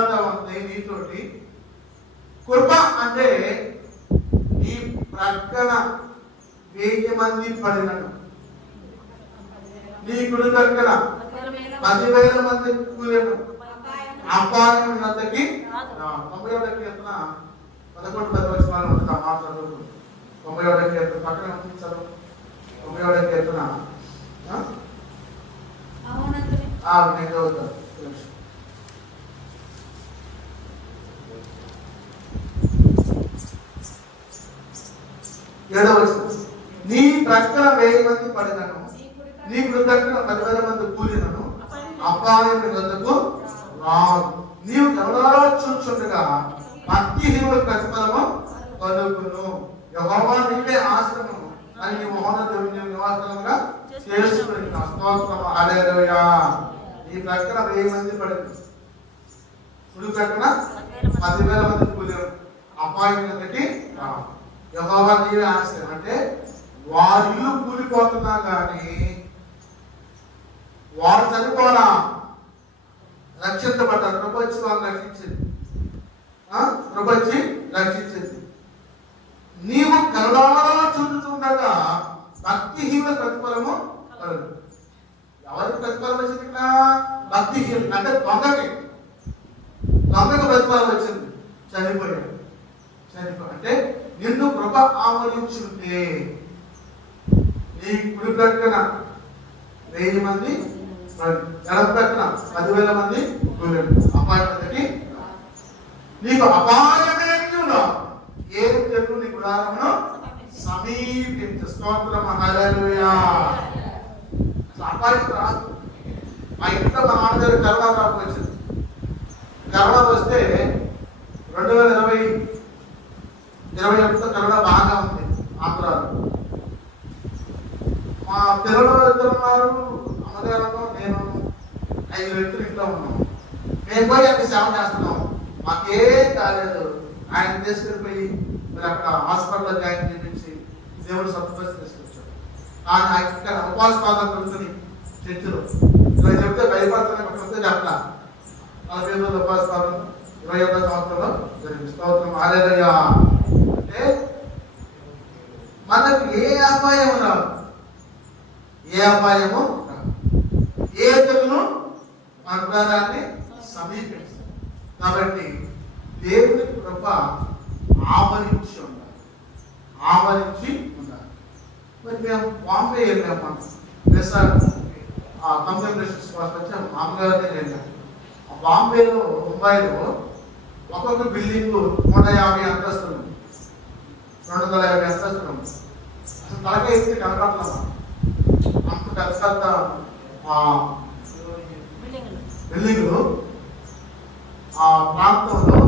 మాట్లాడుతూ ఉంది నీతోటి. కృప అంటే నీ ప్రక్కన 1000 మంది పడినను, నీ కుడి ప్రక్కన 10,000 మంది కూలిను, అపాయం వద్దకి 91 కీర్తన 11 వచనాలు ఉంటుంది. ఆ మాట చదువుతుంది. 91 కీర్తన పక్కన ఉంచారు. 91 కీర్తన నేను చదువుతాను. నీ ప్రక్కన 1000 మంది పడినను, నీ కుడి ప్రక్కన 10,000 మంది కూలినను, అపాయం వద్దకు రాదు. నీవు కరుణారా చూచుండగా భక్తిహీనుల ప్రతిఫలము కలుగును. యెహోవా నీవే ఆశ్రయము అని నీ మహోన్నతుని నివాసముగా చేసుకుని స్తోత్రం. హల్లెలూయా. నీ ప్రక్కన 1000 మంది పడింది, కుడి ప్రక్కన 10,000 మంది కూలినను, అపాయం వద్దకి రాదు. యెహోవా నీవే ఆశ్రయం అంటే వారి ఇల్లు కూలిపోతున్నా కానీ వారు చనిపోరా, రక్షించబడ్డారు. ప్రపంచం వాళ్ళు రక్షించింది, ప్రపంచం రక్షించింది. నీవు కరుణాలో చూడుతుండగా భక్తిహీనుల ప్రతిఫలము కలుగు. ఎవరికి ప్రతిఫలం వచ్చింది ఇక్కడ? భక్తిహీనులు అంటే దొంగకి ప్రతిఫలం వచ్చింది. చనిపోయాడు. అంటే నిన్ను కృప ఆవరించుంటే నీ కుడి ప్రక్కన 1000 మంది, ఎడమ ప్రక్కన 10,000 మంది అపాయమకి నీకు అపాయమేమిలో ఏ చెట్టు నీ గుడారమును సమీపించు. స్తోత్రం. హల్లెలూయా. అపాయం రాదు. మా ఇంట్లో మా నాన్నగారు కరోనా వచ్చింది. కరోనా వస్తే 2021 కరోనా బాగా ఉంది ఆంధ్రాలో. మా పిల్లలు ఇద్దరు ఉన్నారు, అమ్మగారు, నేను 5 వ్యక్తులు ఇంట్లో ఉన్నాం. మేము పోయి అక్కడ సేవ చేస్తున్నాం. మాకేం కాలేదు. ఆయన తీసుకెళ్ళిపోయి మరి అక్కడ హాస్పిటల్లో జాయిన్ చేయించి దేవుడు సత్పరిచి తీసుకొచ్చాడు. కానీ ఇక్కడ ఉపవాస పాదం పెడుతుంది చర్చిలో. ఇలా చెప్తే భయపడుతున్నా, చెప్తే చెప్పలా. 40 ఉపవాస పాదం 21 సంవత్సరంలో జరిగింది. స్తోత్రం. హల్లెలూయా. అంటే మనకు ఏ అపాయం రాదు, ఏ అపాయము రాదు, ఏ తెగులు మన ప్రాణాన్ని సమీపిస్తుంది. కాబట్టి దేవుని కృప ఆవరించి ఉండాలి. మరి మేము బాంబే వెళ్ళాము. కంప్యూటరేషన్స్ కోసం వచ్చాము. మామగారిని వెళ్ళాము. బాంబేలో, ముంబైలో ఒక్కొక్క బిల్డింగ్ 150 అంతస్తులు, 250 అంతస్తులు. అసలు తలకాయ ఎత్తి కనపడతాము. అంత పెద్ద బిల్డింగ్లు ఆ ప్రాంతంలో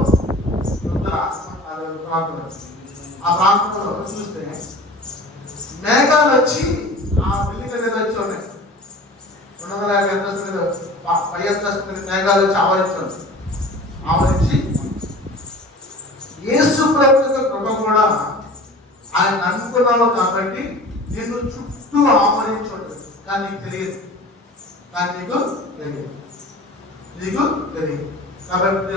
ఆ ప్రాంతంలో చూస్తే మేఘాలు వచ్చి ఆ బిల్డింగ్ మీద వచ్చి ఉన్నాయి. 250 అంతస్తులు, 10 అంతస్తులు మేఘాలు వచ్చి ఆవరించి యేసు ప్రభువుల కృప కూడా ఆయన అనుకున్నావు కాబట్టి నిన్ను చుట్టూ ఆవరించి ఉంటుంది. కానీ నీకు తెలియదు. కాబట్టి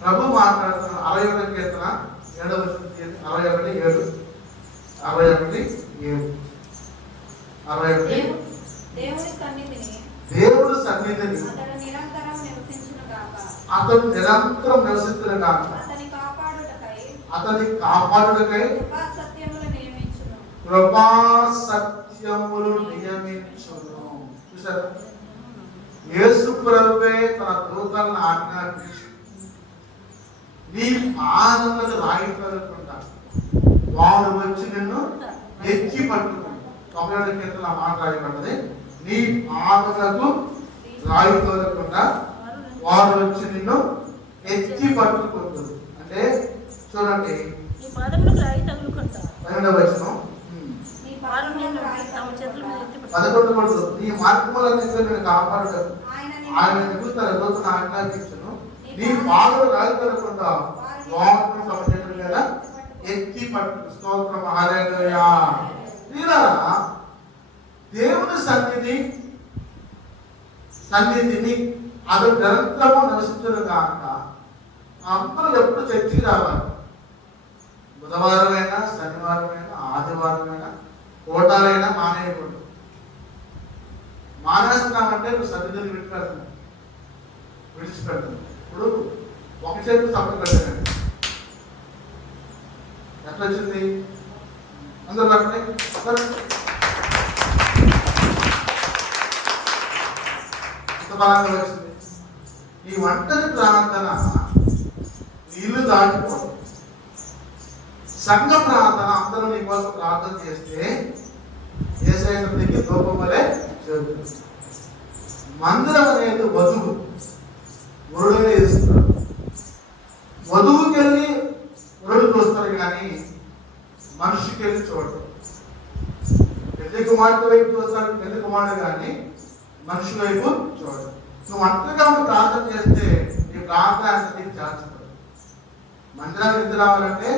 ప్రభు మాట్లాడుతున్న 61 కీర్తన 7వ వచనం, 61:7, 61:7. దేవుడు సన్నిధిని అతడు నిరంతరం నివసించును గాక, అతని కాపాడుటకై కృపా సత్యములు నియమించును. చూసారు? యేసు ప్రభువే తన దూతలను ఆజ్ఞాపించి నీ పాదములకు రాయి తొలగకుండా వాడు వచ్చి నిన్ను ఎత్తి పట్టుకుంటాడు. 91 కీర్తన మాట రాయబడ్డది. నీ పాదములకు రాయి తొలగకుండా వాడు వచ్చి నిన్ను ఎత్తి పట్టుకుంటుంది. అంటే చూడండి, 12వ వచనం 11 నీ మార్గములన్నిటిలో నేను కాపాడుతాను, ఆయన తన దూతను ఆజ్ఞాపించును, నీ పాదములు రాయి తొలగకుండా వాడును తమ చేతుల మీద ఎత్తి పట్టు. స్తోత్రం. హల్లెలూయా. దేవుని సన్నిధిని అది నిరంతరము నివసించడం కాక అందరూ ఎప్పుడు చర్చికి రావాలి. బుధవారమైనా, శనివారమైనా, ఆదివారమైనా, కోటాలైనా మానేయకూడదు. మానేస్తున్నామంటే నువ్వు సన్నిధిని విడిచిపెడతాను. ఇప్పుడు ఒక చేతి తప్పు పెట్టాను, ఎట్లా వచ్చింది? అందరూ పక్కనే ఇంత బలంగా వచ్చింది. ఈ ఒంటరి ప్రార్థన నీళ్లు దాటిపోతుంది. సంఘ ప్రార్థన అందరూ నీ కోసం ప్రార్థన చేస్తే యేసయ్యకి దూపం వలె జరుగుతుంది. మందిరం అనేది వధువు, వరుడునే వేస్తున్నాడు. వధువుకి వెళ్ళి వరుడు చూస్తారు కానీ మనిషికి వెళ్ళి చూడరు. పెళ్లి కుమార్తె వైపు చూస్తాడు పెళ్లి కుమారుడు కానీ మనిషి వైపు చూడరు. నువ్వు ఒంటరిగా ప్రార్థన చేస్తే నీ ప్రార్థన అనేది చేస్తారు. మందిరానికి ఎందుకు రావాలంటే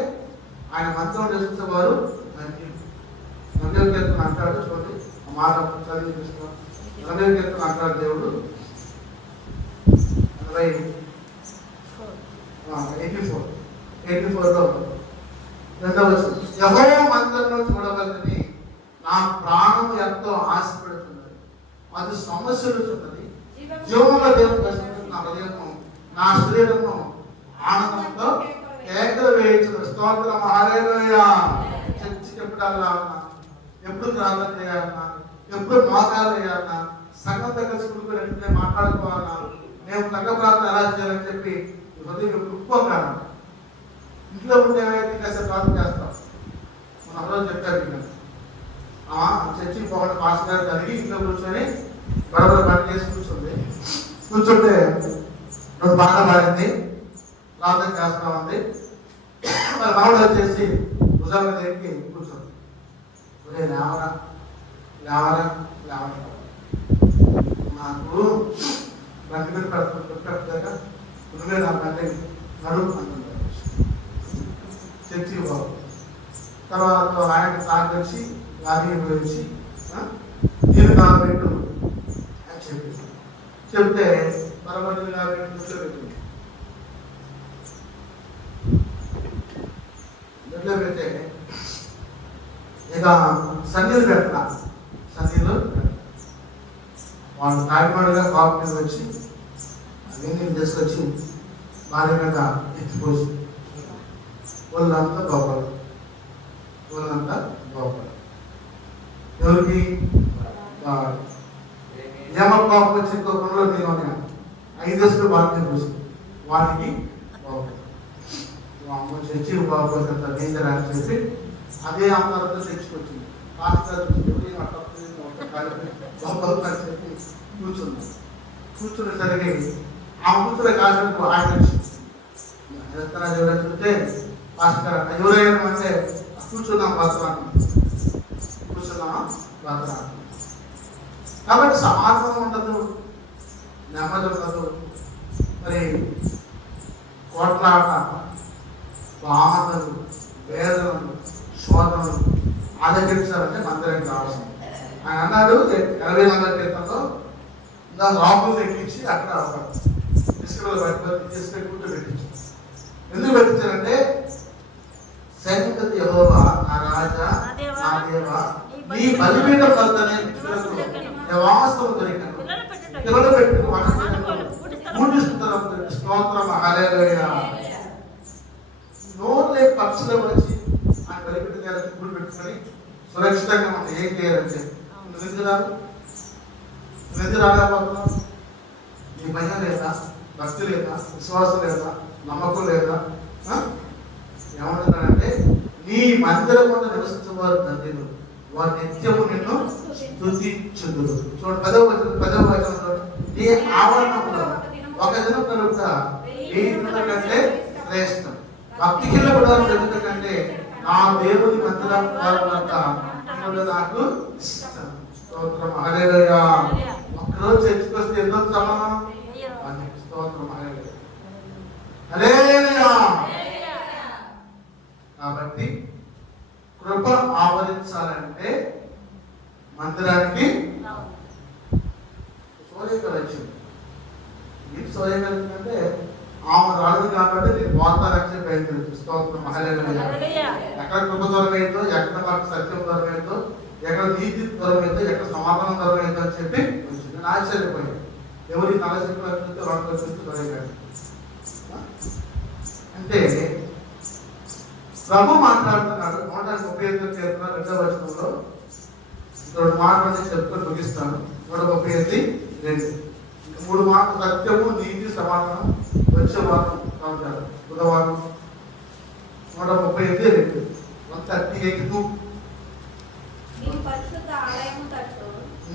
ఆయన మంత్రం చేసేవారు నవ్య కీర్తన అంటాడు. చూడండి ఆ మాట చదివి చూస్తున్నాం. నవ్య కీర్తన అంటాడు దేవుడు 84లో రెండవ యెహోవా మందిరంలో చూడగలని నా ప్రాణం ఎంతో ఆశపడుతున్నది. అది సమస్యలుతున్నది. జీవముల దేవుడు దర్శించిన నా హృదయము, నా శరీరము ఆనందంతో కేకలు వేయించిన స్తోత్రం హల్లెలూయా. చర్చికి ఎప్పుడల్లా అన్నా, ఎప్పుడు ప్రార్థన చేయాలన్నా, ఎప్పుడు మోకాలు వేయాలన్నా, సంఘం దగ్గర స్కూల్కి వెంటనే మాట్లాడుకోవాలన్నా, మేము సంఘ ప్రార్థన ఎలా చేయాలని చెప్పి హృదయం కుట్టుకోగలం. ఇంట్లో ఉంటే కాసేపు ప్రార్థన చేస్తాం. మన అందరూ చెప్పారు చర్చికి పోకుండా పాస్ గారు కలిగి ఇంట్లో కూర్చొని గొడవలు పని చేసి కూర్చుంటే రెండు బాగా మారింది, ప్రార్థన చేస్తా ఉంది. మరి మామూలు వచ్చేసి భుజాల దగ్గరికి కూర్చోండి. లేవరా లేవరా లేవరా నాకు బండి మీద పెట్టాక నువ్వే నా బండి నడుపు అంటున్నారు. చర్చికి బాబు తర్వాత ఆయన తాగొచ్చి లారీ వచ్చి నేను కాబట్టు అని చెప్తే పరమటి కాబట్టి దృష్టిలో పెట్టింది. దృష్టిలో పెడితే ఇక సన్నీలు పెట్టిన సన్నీలు వాళ్ళు తాగిపాడుగా కాపు మీద వచ్చి అవన్నీ తీసుకొచ్చి భార్య మీద ఎత్తిపోసి వాళ్ళంతా గొప్పలు ఎవరికి ఏమపాప చెప్పుకోకుండా నేను 5 దశలు బాగా చూసి వానికి అమ్మ చర్చి బాబు డేంజర్ అని చెప్పి అదే అమ్మతో తెచ్చుకొచ్చింది. చెప్పి కూర్చునేసరికి ఆ కూతురు కాసేపు ఆయన ఎవరైనా చూస్తే పాస్టర్ ఎవరైనా అంటే కూర్చున్నాం భద్రాన్ని కాబట్టి సమాధానం ఉండదు, నెమ్మది ఉండదు. మరి కోట్లాట, బాధలు, వేదనలు, శోధనలు ఆదరించాలంటే మందిరానికి కావాల్సింది. ఆయన అన్నాడు 80 క్రితంలో ఇంకా రాకులు ఎక్కించి అక్కడ ఇసుకలు తీసుకెళ్ళి కూర్చో పెట్టించారు. ఎందుకు పెట్టించారంటే సైనికుడు యెహోవా నా రాజా నా దేవా నీ బలిపీఠం వద్దనే నివాసము దొరికను పిల్లలు పెట్టుకు స్తోత్రం హల్లెలూయా. నోరు లేని పక్షులు వచ్చి ఆయన బలిపీఠం దగ్గర గుడి పెట్టుకొని సురక్షితంగా మనం ఏం చేయాలంటే నువ్వు రాలేకపోతున్నావు. నీ భయం లేదా, భక్తి లేదా, విశ్వాసం లేదా, నమ్మకం లేదా? ఏమంటున్నాడంటే నీ మందిరం వద్ద నివసించేవారు తండ్రిను వారి నిత్యము నిన్ను స్తుతించుదురు. చూడండి 10వ వచనంలో నీ ఆవరణంలో ఒక దినం కనుక 1000 దినముల కంటే శ్రేష్టం. భక్తి కింద కూడా ఎందుకంటే నా దేవుని మందిరం నాకు ఇష్టం. స్తోత్రం హల్లెలూయా. ఒక్కరోజు చర్చికి వస్తే ఎన్నో సమానం. స్తోత్రం హల్లెలూయా హల్లెలూయా. కాబట్టి కృప ఆవరించాలంటే మందిరానికి వచ్చింది. ఆమె రాదు కాబట్టి నేను వార్తారక్ష బయలుదేరి స్తోత్రం హల్లెలూయా. ఎక్కడ కృప దొరకైందో, ఎక్కడ మాకు సత్యం దొరకైందో, ఎక్కడ నీతి దొరకైందో, ఎక్కడ సమాధానం దొరకైందో అని చెప్పి నేను ఆశ్చర్యపోయాను. ఎవరి నలశక్తి దొరకాడు అంటే ప్రభు మాట్లాడుతున్నాడు. 135 కీర్తన 2వ వచనంలో 2 మాటలు చెప్తూ ముగిస్తాను. 135:2 3 మాటలు సత్యము, నీతి, సమాధానం వచ్చే వారం ఉంటారు. బుధవారం 135:2 138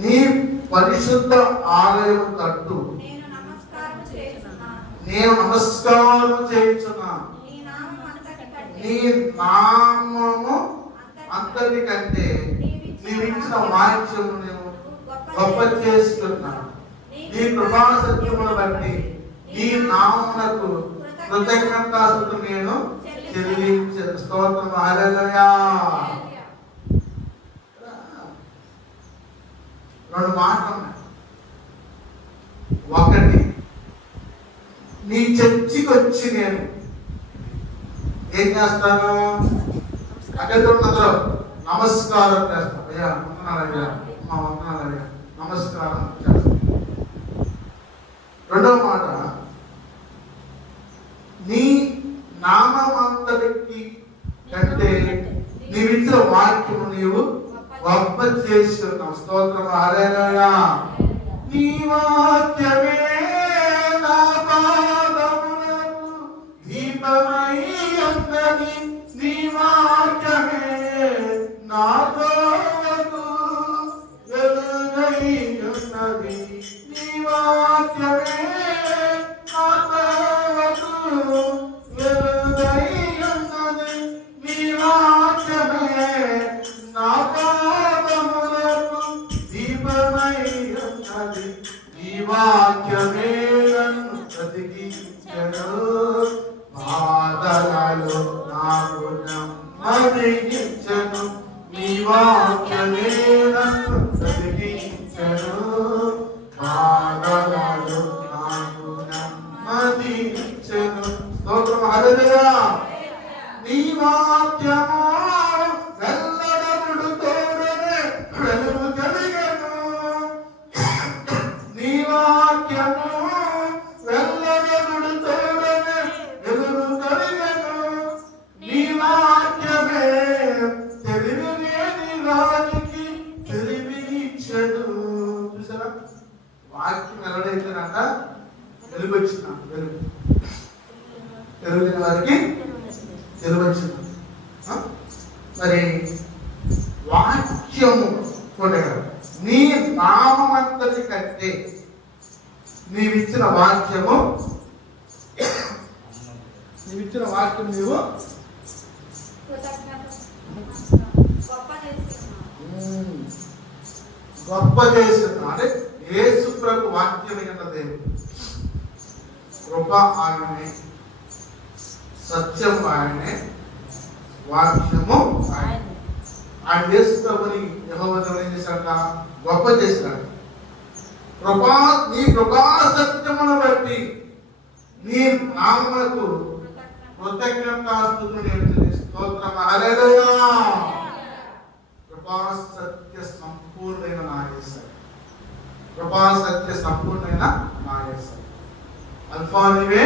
నీ పరిశుద్ధ ఆలయము తట్టు నేను నమస్కారం చేయించున్నాను. నీ నామము అంతటికంటే నీవిచ్చిన వాక్యము నేను గొప్ప చేసుకున్నాను. నీ కృపా సత్యమును బట్టి నీ నామమునకు కృతజ్ఞతాస్తుతులు నేను చెల్లించాను. స్తోత్రం హల్లెలూయా. 2 మాటలు ఉన్నాయి. ఒకటి, నీ చర్చికి వచ్చి నేను ఏం చేస్తాను? అక్కడ నమస్కారం చేస్తాను. అయ్యా వందనాలయ్యా, మా వందనాలయ్యా, నమస్కారం చేస్తాను. 2వ మాట, నీ నామంతటికి కంటే నీవిచ్చిన వాక్యము నీవు గొప్ప చేస్తున్నావు. స్తోత్రం హల్లెలూయా. నీ వాక్యమే నా పాదములకు దీపమై ఉన్నది. నీ వాక్యమే నా త్రోవకు వెలుగై ఉన్నది. నీ వాక్యమే నా త్రోవకు వెలుగై ఉన్నది. నీ వాక్యమే నా పాదములకు దీపమై ఉన్నది. నీ వాక్యమే నన్ను బ్రతికించెను. బాధలలో నాకు నెమ్మదినిచ్చెను. నీ వాక్యమే నన్ను బ్రతికించెను. బాధలలో నాకు నెమ్మదినిచ్చెను. స్తోత్రం హల్లెలూయా. నీ వాక్యము వెల్లడముడు తోడనే వెలుగు కలిగెను. నీ వాక్యము వెల్లడముడు తోడనే వెలుగు కలిగెను. నీ వాక్యమే తెలివి లేని వారికి తెలివినిచ్చెను. చూసారా, వాక్యం వెల్లడైతేనంట వెలుగు వచ్చిన వెలుగు లేని వారికి తెలుగు వచ్చింది. మరి వాక్యము చూడగలరు. నీ నామంతటి కంటే నీవిచ్చిన వాక్యము నీవు గొప్ప చేస్తున్నా. అంటే యేసు ప్రభు వాక్యమైన దేవుడు. కృప ఆయనే, సత్యం ఆయనే, వాక్యము ఆయన. ఆయన యేసు ప్రభుని యెహోవా దేవుడు ఏం చేశాడ? గొప్ప చేశాడు. నీ కృపా సత్యమును బట్టి నీ నామమునకు కృతజ్ఞతాస్తుతులు నేను చెల్లిస్తున్నాను. స్తోత్రం హల్లెలూయా. కృపా సత్య సంపూర్ణమైన నా యేసయ్య. కృపా సత్య సంపూర్ణమైన నా యేసయ్య. అల్ఫా నీవే,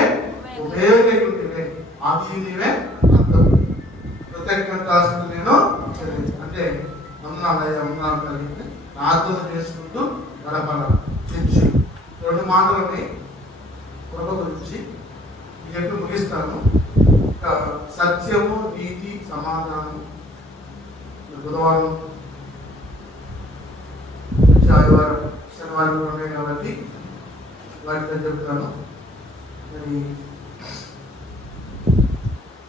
ఒమేగా నీవే, ఆది నీవే, అంతం. కృతజ్ఞతాస్తుతులు నేను చెల్లిస్తాను. అంటే వందనాలయ్యా, వందనాలు కలిగి ప్రార్థన చేసుకుంటూ గడపాలి. 2 మాటలని కృప గురించి ఎప్పుడు ముగిస్తాను. సత్యము, నీతి, సమాధానం బుధవారం ఆదివారం శనివారం ఉన్నాయి కాబట్టి వాటితో చెప్తాను. మరి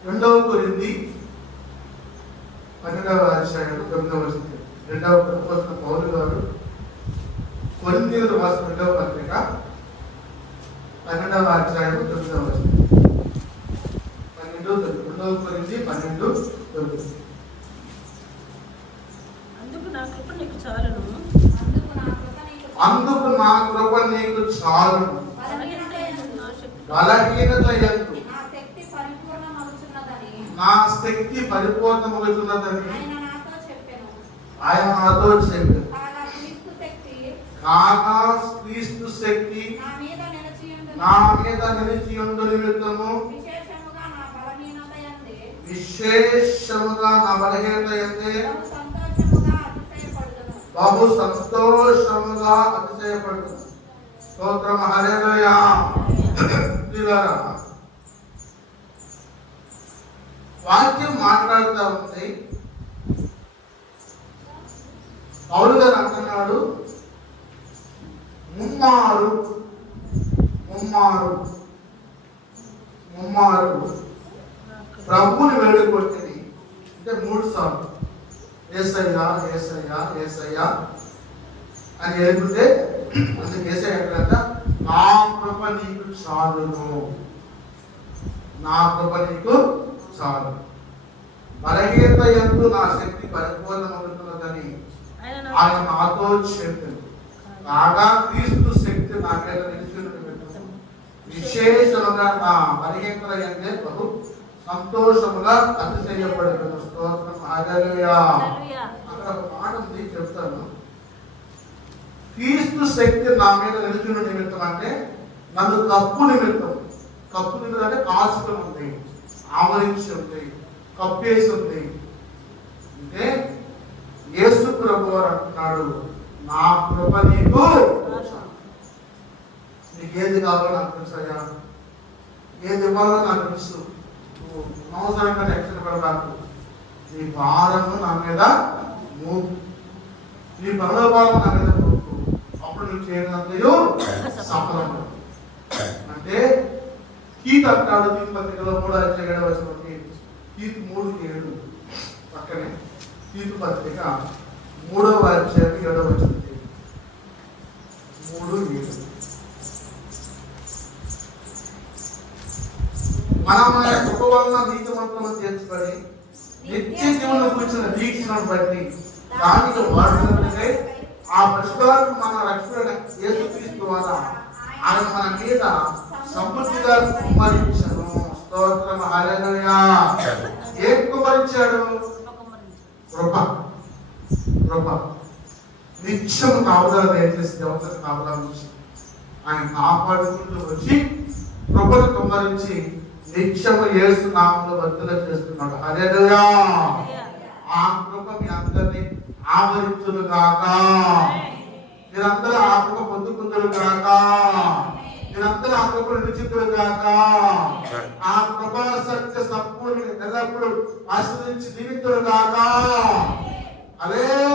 2వ కొరింథీ 12వ అధ్యాయం 9వ వచనం. 2వ అపోస్తలుడైన పౌలు గారు కొరింథీయులకు రాసిన 2వ పత్రిక 12వ అధ్యాయం 9వ వచనం. 2వ కొరింథీ 12:9. అందుకు నా కృప నీకు చాలును. బలహీనత యందు నా శక్తి పరిపూర్ణమగుచున్నదని నా శక్తి పరిపూర్ణమగుచున్నదని ఆయన నాతో చెప్పెను. ఆయన నాతో చెప్పారు. కాగా క్రీస్తు శక్తి కాగా క్రీస్తు శక్తి నా మీద నిలిచియుండు నిమిత్తము విశేషముగా నా బలహీనత యందే బహు సంతోషముగా అతిశయపడుతుంది. స్తోత్రం, హల్లెలూయా. ప్రియులారా, వాక్యం మాట్లాడుతూ ఉంది. పౌలు గారు అంటున్నాడు, ముమ్మారు ముమ్మారు ముమ్మారు ప్రభువుని వేడుకొట్టింది. అంటే 3 సార్లు యేసయ్యా యేసయ్యా యేసయ్యా అని ఏడుకుంటే అందుకు యేసయ్య అంటారంట, నా కృప నీకు చాలును, నా కృప నీకు చాలు. బలహీనత యందు నా శక్తి పరిపూర్ణమవుతున్నదని ఆయన నాతో చెప్పారు. కాగా క్రీస్తు శక్తి నా మీద నిలిచియుండు నిమిత్తము విశేషముగా నా బలహీనత యందే బహు సంతోషముగా అతిశయపడుతున్న. స్తోత్రం, హల్లెలూయా. అక్కడ ఒక మాట ఉంది, చెప్తాను. క్రీస్తు శక్తి నా మీద నిలిచిన నిమిత్తం అంటే నన్ను కప్పు నిమిత్తం అంటే కాచుకొని ఉంది, ఆవరించి ఉంది, కప్పేసి ఉంది. అంటే యేసు ప్రభు వారు అంటున్నాడు, నా కృప నీకు ఏది కావాలో నాకు తెలుసు అయ్యా, ఏది ఇవ్వాలో నాకు తెలుసు, అవసరంగా టెన్షన్ పడబాకు, నీ భారము నా మీద మోపు, నీ పరలోపాలను నా మీద మోపు, అప్పుడు నువ్వు చేయనంతయో సఫలం. అంటే కీత్ అంటాడు కీతు పత్రికలో 3:7 కీతు 3:7 పక్కనే కీతు పత్రిక 3:7 3:7 మనం మన కృప వలన నీతిమంతులను తీర్చబడి నిత్య జీవనం కూర్చున్న దీక్షను బట్టి దానికి వాడుతున్నట్టుగా ఆ పరిశుద్ధాత్మ మన రక్షణ యేసుక్రీస్తు ద్వారా ఆయన మన మీద సమృద్ధిగా కుమ్మరించాడు. స్తోత్రం, హల్లెలూయా. ఏం కుమ్మరించాడు? కృప. కృప నిత్యం కాపుదల దయచేసి దేవతల కాపుదల నుంచి ఆయన కాపాడుకుంటూ వచ్చి కృపను కుమ్మరించి నిత్యము యేసు నామములో వర్ధన చేస్తున్నాడు. హల్లెలూయా. ఆ కృప మీ అందరినీ ఆవరించును గాక. మీరందరూ ఆ కృప పొందుకుందురు గాక. మీరందరూ ఆ కృప నిలిచిద్దురు గాక. ఆ కృపా సత్య సంపూర్ణ ఎల్లప్పుడూ ఆశ్రయించి జీవితులు గాక. హల్లెలూయా.